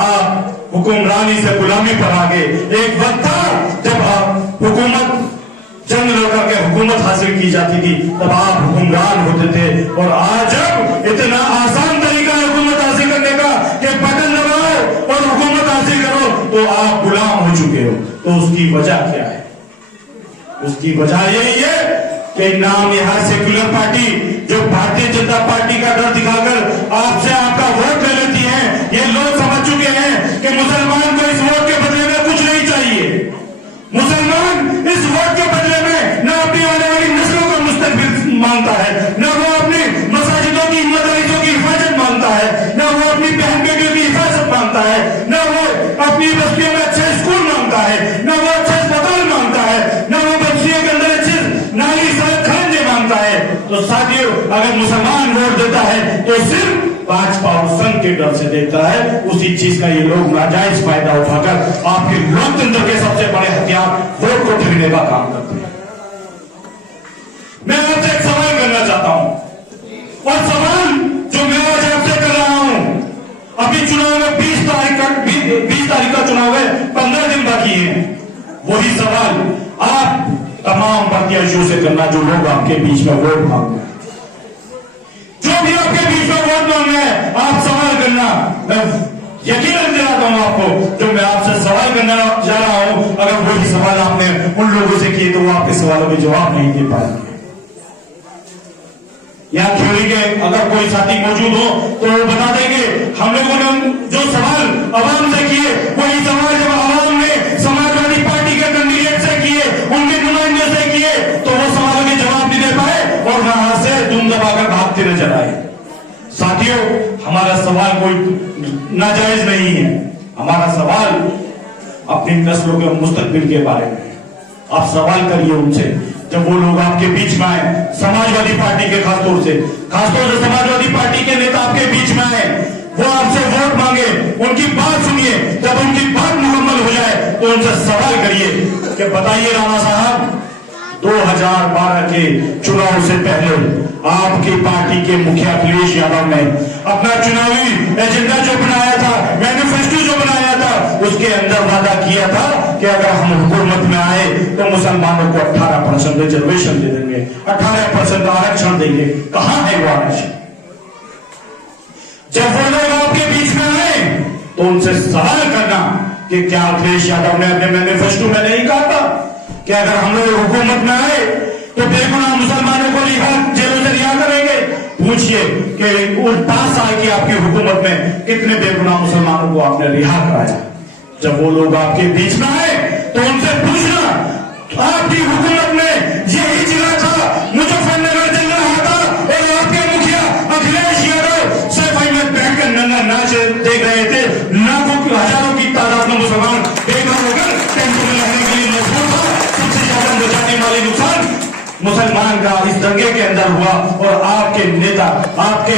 आप हुक्मरानी से गुलामी पर आ गए। एक वक्त था जब आप हुकूमत, जंग लड़कर के हुकूमत हासिल की जाती थी, तब आप हुक्मरान होते थे। और आज जब इतना आसान तरीका है हुकूमत हासिल करने का कि बटन दबाओ और हुकूमत हासिल करो, तो आप गुलाम हो चुके हो। तो उसकी वजह क्या है? उसकी वजह यही है कि नाम यहाँ सेक्युलर पार्टी, जो भारतीय जनता पार्टी का डर दिखाकर आपसे आपका वोट ले लेती है, ये लोग समझ चुके हैं कि मुसलमान को इस वोट के बदले में कुछ नहीं चाहिए। मुसलमान इस वोट के बदले में न अपनी आने वाली नस्लों का मुस्तकबिल मांगता है, न वो अपनी मसाजिदों की, मदरसों की हिफाजत मांगता है, न वो अपनी बहन बेटियों की हिफाजत मांगता है, न वो अपनी बस्तियों में अच्छे स्कूल मांगता है, न वो अच्छे अस्पताल मांगता है, न वो बस्तियों के अंदर अच्छे नाली सड़क खंडे मांगता है। तो साथियों, अगर मुसलमान वोट देता है तो सिर्फ भाजपा और संघ के डर से देता है। उसी चीज का ये लोग नाजायज फायदा उठाकर आपके लोकतंत्र के सबसे बड़े हथियार वोट को ठगने का काम करते हैं। मैं आपसे एक सवाल करना चाहता हूं, और सवाल जो मैं आज आपसे कर रहा हूं, अभी चुनाव में 20 तारीख का चुनाव है, 15 दिन बाकी है। वही सवाल आप तमाम प्रत्याशियों से करना जो लोग आपके बीच में वोट मांगते हैं, जो भी आपके बीच में वोट मांग रहे हैं, आप सवाल करना। मैं यकीन दिलाता हूं आपको, जो मैं आपसे सवाल करना जा रहा हूं, अगर वही सवाल आपने उन लोगों से किए तो वो आपके सवालों के जवाब नहीं दे पाएंगे। यहाँ थ्योरी के अगर कोई साथी मौजूद हो तो वो बता देंगे, हम लोगों ने जो सवाल अवाम से किए, वही सवाल जब अवाम ने समाजवादी पार्टी के कैंडिडेट से किए, उनके भागते नजर आए। साथियों, हमारा सवाल कोई नाजायज नहीं है। हमारा सवाल अपनी नस्लों के मुस्तकबिल के बारे में है। आप सवाल करिए उनसे, जब वो लोग आपके बीच में आए, समाजवादी पार्टी के खासतौर से समाजवादी पार्टी के नेता आपके बीच में आए, वो आपसे वोट मांगे, उनकी बात सुनिए। जब उनकी बात मुकम्मल हो जाए तो उनसे सवाल करिए कि बताइए राणा साहब, 2012 के चुनाव से पहले आपकी पार्टी के मुखिया अखिलेश यादव ने अपना चुनावी एजेंडा जो बनाया था, मैनिफेस्टो जो बनाया था, उसके अंदर वादा किया था कि अगर हम हुकूमत में आए तो मुसलमानों को 18% रिजर्वेशन दे देंगे, 18% आरक्षण देंगे। कहां है वो आरक्षण? जब वो लोग आपके बीच में आए तो उनसे सवाल करना कि क्या अखिलेश यादव ने अपने मैनिफेस्टो में नहीं कहा था कि अगर हम लोग हुकूमत में आए तो बेगुनाह मुसलमानों को जेलों से रिहा करेंगे? पूछिए कि उस 5 साल की आपकी हुकूमत में कितने बेगुनाह मुसलमानों को आपने रिहा कराया। जब वो लोग आपके बीच में आए तो उनसे पूछना, आपकी हुकूमत में यही जिला था, मुजफ्फरनगर चल रहा था और आपके मुखिया अखिलेश यादव सिर्फ में बैठकर नंगा नाच देख रहे थे। लाखों की हजारों की तादाद में मुसलमान बेघर होकर टेंटों में रहने के लिए मजबूर था। सबसे ज्यादा बचाने वाले नुकसान मुसलमान का इस दंगे के अंदर हुआ और आपके नेता, आपके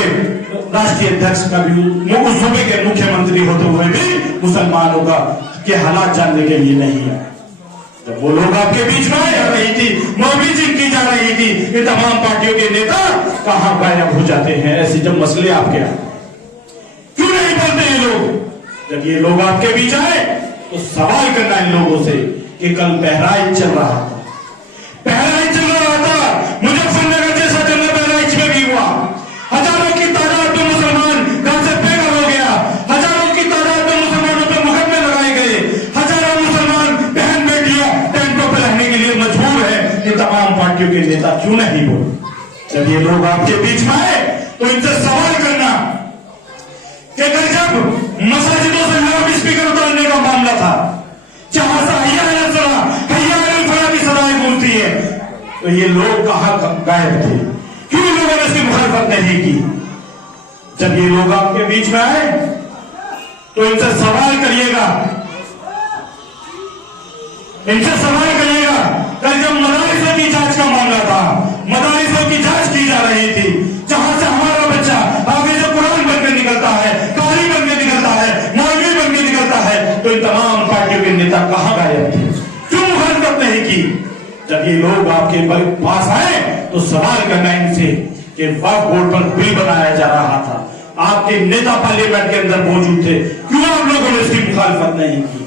राष्ट्रीय अध्यक्ष का भी उस सूबे के मुख्यमंत्री होते हुए भी मुसलमानों का के हालात जानने के लिए नहीं है। जब वो लोग आपके बीच में आ रही थी, मोबिलिटी की जा रही थी, ये तमाम पार्टियों के नेता कहां गायब हो जाते हैं? ऐसे जब मसले आपके आए क्यों नहीं बोलते ये लोग? जब ये लोग आपके बीच आए तो सवाल करना इन लोगों से कि कल बहराइच चल रहा था, मुजफ्फरनगर जैसा जंगल बहराइच में भी हुआ। हजारों की तादाद में मुसलमान घर से बेघर हो गया, हजारों की तादाद में मुसलमानों पर मुकदमे लगाए गए, हजारों मुसलमान बहन बेटियां टेंटों पर रहने के लिए मजबूर है। ये तमाम पार्टियों के नेता क्यों नहीं बोले? जब ये लोग आपके बीच में आए तो इनसे सवाल करना कि जब मसाजिदों से लाउड स्पीकर उतारने का मामला था, जहां से हैया अलल फलाह की सदाएं गूंजती है, तो ये लोग कहां गायब थे? क्यों लोगों ने इसकी मुखालफत नहीं की? जब ये लोग आपके बीच में आए तो इनसे सवाल करिएगा, कल जब मदारिसों की जांच का मामला था, मदारिसों की जांच की जा रही थी, जहां से हमारा बच्चा आगे जो कुरान बनकर निकलता है, कारी बनकर निकलता है, मौलवी बनकर निकलता है, तो इन तमाम पार्टियों के नेता कहां गायब थे? क्यों मुखालफत नहीं की? जब ये लोग आपके पास आए तो सवाल करना इनसे कि वक्फ बोर्ड पर बिल बनाया जा रहा था, आपके नेता पार्लियामेंट के अंदर मौजूद थे, क्यों आप लोगों ने इसकी मुखालफत नहीं की?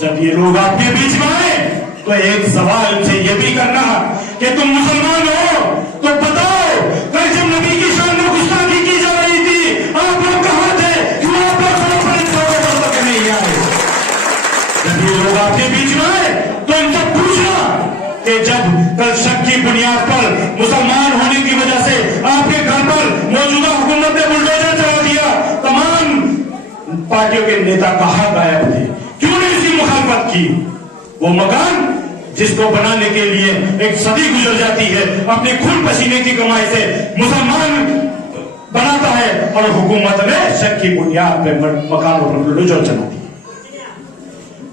जब ये लोग आपके बीच में आए तो एक सवाल इनसे यह भी करना कि तुम मुसलमान हो तो बताओ, कल जब नबी की शान में गुस्ताखी की जा रही थी, आप लोग कहां थे? क्यों आप लोग नहीं आए? जब ये लोग आपके बीच में आए तो इनसे पूछना कि जब कल शक की बुनियाद पर मुसलमान होने की वजह से आपके घर पर मौजूदा हुकूमत ने बुलडोजर चला दिया, तमाम पार्टियों के नेता कहां गायब थे? क्यों नहीं इसकी मुखालफत की? वो मकान जिसको बनाने के लिए एक सदी गुजर जाती है, अपने खून पसीने की कमाई से मुसलमान बनाता है और हुकूमत ने शक की बुनियाद पर मकानों पर बुलडोजर चला दिया।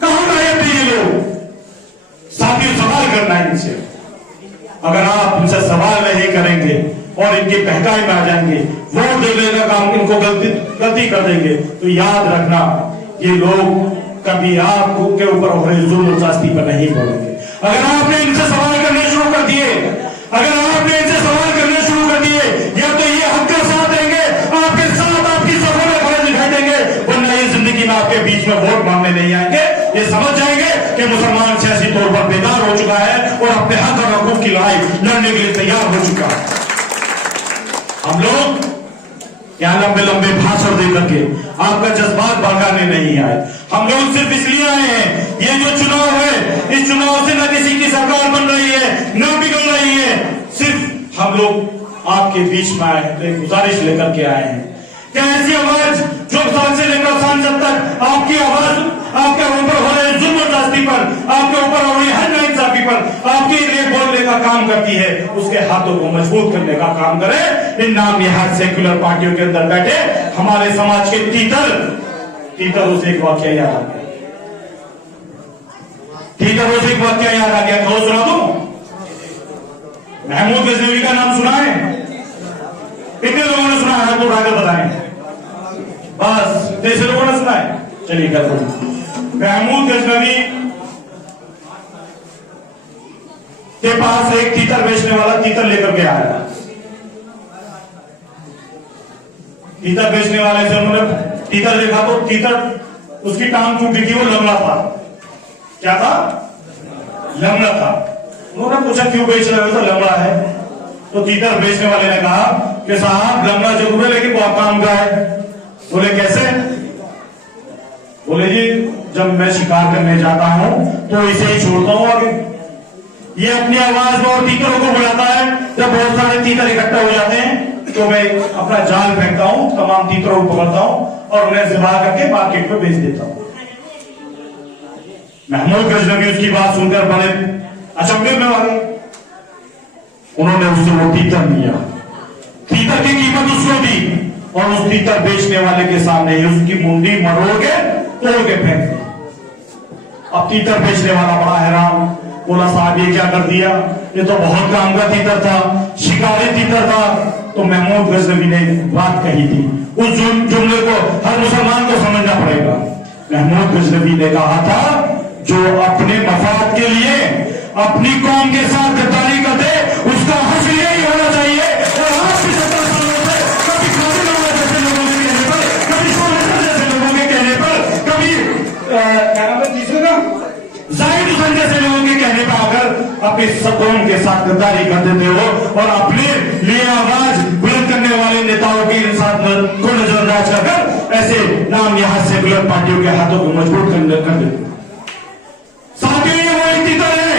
कहां गायब थे ये लोग? साथियों, सवाल करना है इनसे। अगर आप इनसे सवाल नहीं करेंगे और इनकी बहकाई में आ जाएंगे, वोट देने का काम इनको गलती कर देंगे, तो याद रखना ये लोग कभी आपको के ऊपर हो रहे जुल्म और ज्यादती पर नहीं बोलेंगे। अगर आपने इनसे सवाल करने शुरू कर दिए, या तो ये हक का साथ देंगे, आपके साथ आपकी सफर में खड़े दिखाई देंगे, वरना ये जिंदगी में आपके बीच में वोट मांगने नहीं आएंगे। ये समझ जाएंगे कि मुसलमान सियासी तौर पर बेदार हो चुका है और अपने हक और हकूक की लड़ाई लड़ने के लिए तैयार हो चुका है। हम लोग यहाँ लंबे लंबे भाषण दे करके आपका जज्बात भड़काने नहीं आए। हम लोग सिर्फ इसलिए आए हैं, ये जो चुनाव है, इस चुनाव से न किसी की सरकार बन रही है, न बिगड़ रही है, सिर्फ हम लोग आपके बीच में आए हैं, तो एक गुजारिश लेकर के आए हैं कि ऐसी आवाज जो साल से लेकर सांसद तक आपकी आवाज आपके ऊपर हो रहे जुल्म और ज्यादती पर, आपके ऊपर हो रही हर नाइंसाफी पर आपके लिए बोलने का काम करती है, उसके हाथों को मजबूत करने का काम करे। इन नाम यहाँ सेक्युलर पार्टियों के अंदर बैठे हमारे समाज के तीतर उसे एक वाक्य याद आ गया, तीतर उसे एक वाक्य याद आ गया। कहो सुना दो, महमूद गजनवी का नाम सुना है? कितने लोगों ने सुना है? हाथ उठाकर बताएं। बस 23 लोगों ने सुना है। चलिए कर दो। महमूद गजनवी के पास एक तीतर बेचने वाला तीतर लेकर के आया। तीतर बेचने वाले से उन्होंने तीतर देखा तो तीतर उसकी टांग टूटी थी, वो लंगड़ा था। क्या था? लंगड़ा था। उन्होंने पूछा क्यों बेच रहे हो? तो लंगड़ा है। तो तीतर बेचने वाले ने कहा कि साहब लंगड़ा जरूर है लेकिन बहुत काम का है। बोले कैसे? बोले जी जब मैं शिकार करने जाता हूं तो इसे ही छोड़ता हूं आगे, ये अपनी आवाज में और तीतरों को बुलाता है। जब बहुत सारे तीतर इकट्ठा हो जाते हैं तो मैं अपना जाल फेंकता हूं, तमाम तीतरों को पकड़ता हूं और उन्हें ज़िबा करके मार्केट में बेच देता हूं। महमूद गजनवी उसकी बात सुनकर बड़े अचंभे में आ गए। उन्होंने उससे वो तीतर लिया, तीतर की कीमत उसको दी और उस तीतर बेचने वाले के सामने ही उसकी मुंडी मरोड़ के तोड़ के फेंक दी। अब तीतर बेचने वाला बड़ा हैरान, बोला साहब ये क्या कर दिया? ये तो बहुत काम का तीतर था, शिकारी तीतर था। तो महमूद गजनवी ने बात कही थी, उस जुमले को हर मुसलमान को समझना पड़ेगा। महमूद गजनवी ने कहा था जो अपने मफाद के लिए अपनी कौम के साथ गद्दारी कर दे उसका हश्र यही होना चाहिए। और आज भी 70 सालों से कभी काबिल जैसे लोगों के कहने पर, कभी सोलह जैसे लोगों के कहने पर, कभी क्या नाम है तीसरे का जाहिद हुसैन जैसे लोगों के कहने पर अगर अपनी कौम के साथ गद्दारी कर देते हो और अपने लिए आवाज बुलंद करने वाले नेताओं के साथ को नजरअंदाज कर ऐसे नाम यहाँ सेकुलर पार्टियों के हाथों को मजबूत कर देते। साथियों ये वही तीतर है,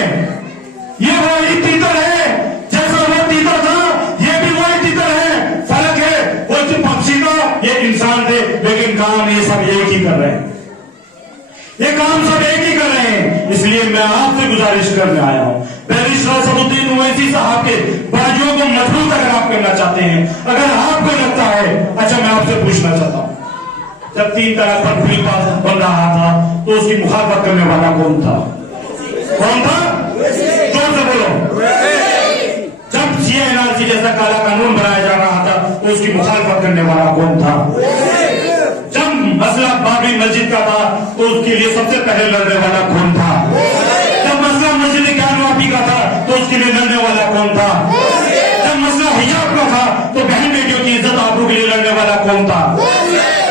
ये वही तीतर है, जैसा वो तीतर था ये भी वही तीतर है। फर्क है वो जो पक्षी था ये इंसान थे, लेकिन काम ये सब एक ही कर रहे हैं, ये काम सब एक ही कर रहे हैं। इसलिए मैं आपसे गुजारिश करने आया हूं, बैरिस्टर असदुद्दीन ओवैसी साहब के बाजुओं को मजबूत अगर आप करना चाहते हैं, अगर आपको लगता है, अच्छा मैं आपसे पूछना चाहता हूं जब 3 तलाक पर बिल पास बन रहा था तो उसकी मुखालफत करने वाला कौन था? कौन था? जोर से बोलो। जब सीएनआरसी जैसा काला कानून बनाया जा रहा था तो उसकी मुखालफत करने वाला कौन था? जब मसला बाबरी मस्जिद का था तो उसके लिए सबसे पहले लड़ने वाला कौन था? जब मसला मस्जिद ज्ञानवापी का था तो उसके लिए लड़ने वाला कौन था? जब मसला हिजाब का था तो बहन बेटियों की इज्जत आबरू के लिए लड़ने वाला कौन था?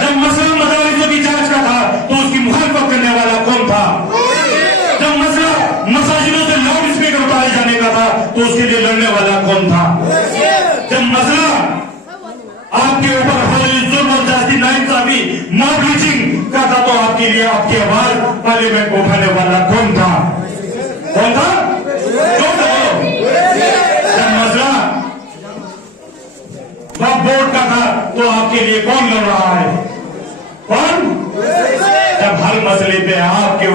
जब मसला मदारिसों की जांच का था तो उसकी मुखालफत करने वाला कौन था? जब मसला मसाजिदों से लाउड स्पीकर उतारे जाने का था तो उसके लिए लड़ने वाला कौन था? जब मसला आपके ऊपर जुल्म और ज्यादती नाइंसाफी मॉब लिंचिंग का था तो आपके लिए आपकी आवाज पार्लियामेंट को उठाने वाला कौन था? कौन था? जब मसला बोर्ड का था तो आपके लिए कौन लड़ रहा है? कौन? जब हर मसले पे आपके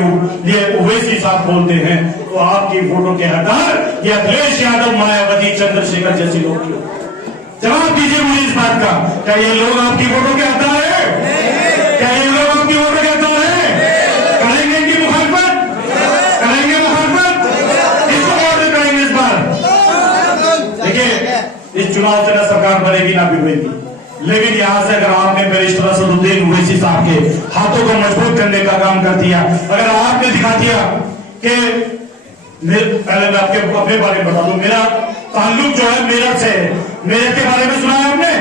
लिए ओवैसी साहब बोलते हैं तो आपकी फोटो के हकदार ये अखिलेश यादव, मायावती, चंद्रशेखर जैसे लोग क्यों? जवाब दीजिए मुझे इस बात का, क्या ये लोग आपकी फोटो के हकदार है? क्या ये लोग आपकी फोटो के हकदार है? करेंगे इनकी मुखालफत? करेंगे मुखालफत? किसको वोट करेंगे इस बार? देखिए इस चुनाव से ना सरकार बनेगी ना बिगड़ेगी, लेकिन यहां से अगर आपने बैरिस्टर असदुद्दीन ओवैसी साहब के हाथों को मजबूत करने का काम कर दिया, अगर आपने दिखा दिया कि पहले मैं आपके अपने बारे में बता दूं, मेरा ताल्लुक जो है मेरठ से है। मेरठ के बारे में सुना है आपने?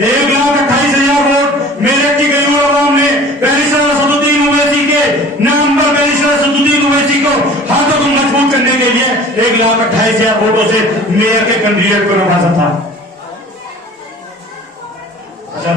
1,28,000 वोट मेरठ की गई आवाम ने बैरिस्टर असदुद्दीन ओवैसी के नाम पर, बैरिस्टर असदुद्दीन ओवैसी को हाथों को मजबूत करने के लिए 1,28,000 वोटों से मेयर के कैंडिडेट को नवाजा था। अच्छा